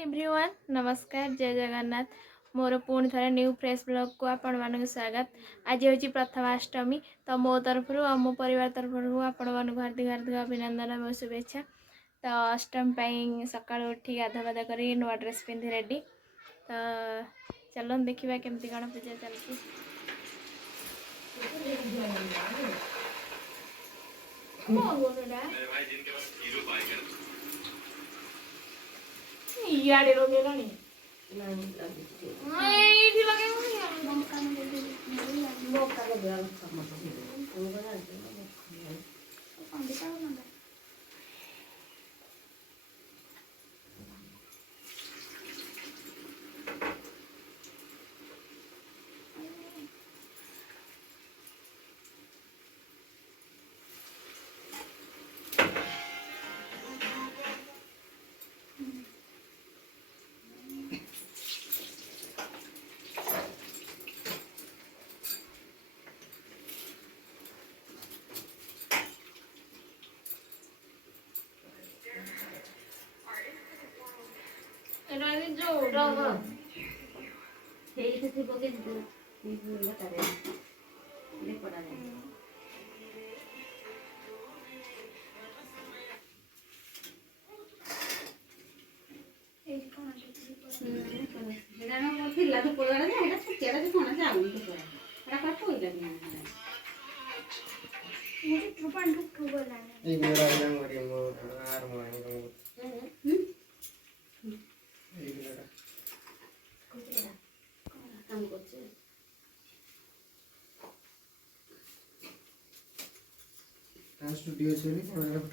एवरीवन नमस्कार जय जगन्नाथ मोर पुणी थे न्यू फ्रेश ब्लॉग को आपण मान स्वागत। आज हूँ प्रथमाष्टमी तो मो तरफ मो परिवार तरफ आपण मान हार्दिक हार्दिक अभिनंदन और शुभेच्छा। तो अष्टमी सकाल उठी गाधा बाधा कर नुआ ड्रेस पिंधि रेडी तो चलो देखा केमती कौन पूजा चलती। इयाडे लगे स्टूडियो से फोटो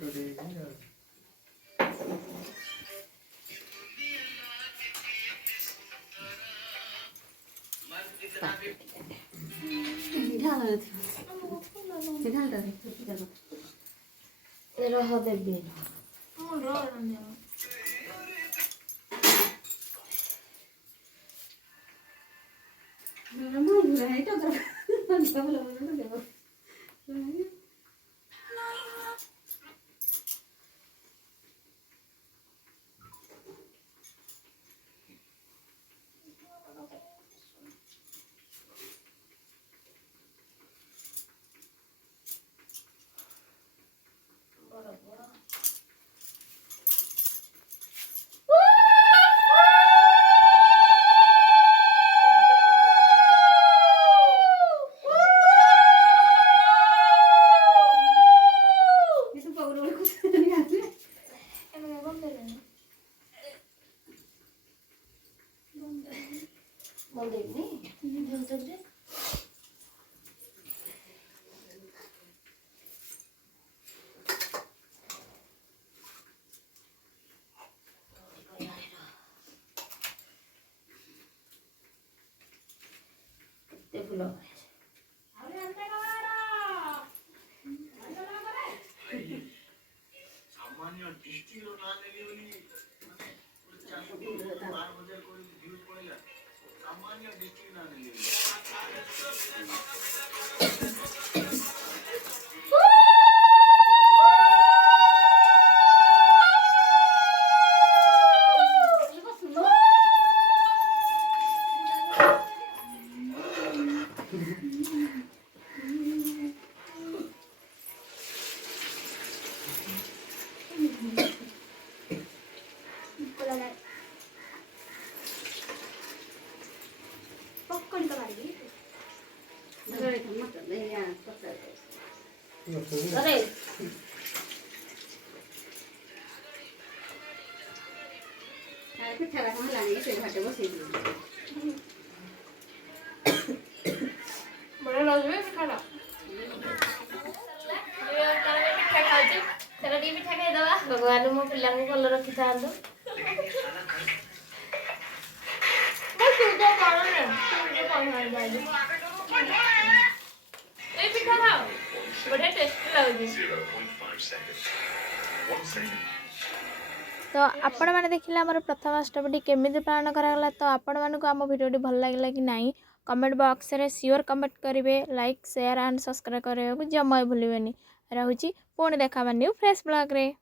भगवान मो पिला भल रखी था तो आपण मैंने देखिले आम प्रथमाष्टमी केमी पालन कराला। तो आपण मानक आम भिडियो भल लगे कि नहीं कमेंट बॉक्स रे श्योर कमेंट करेंगे। लाइक शेयर एंड सब्सक्राइब करने को जमा भूलें। रहुची पुणी देखा न्यू फ्रेश ब्लॉग रे।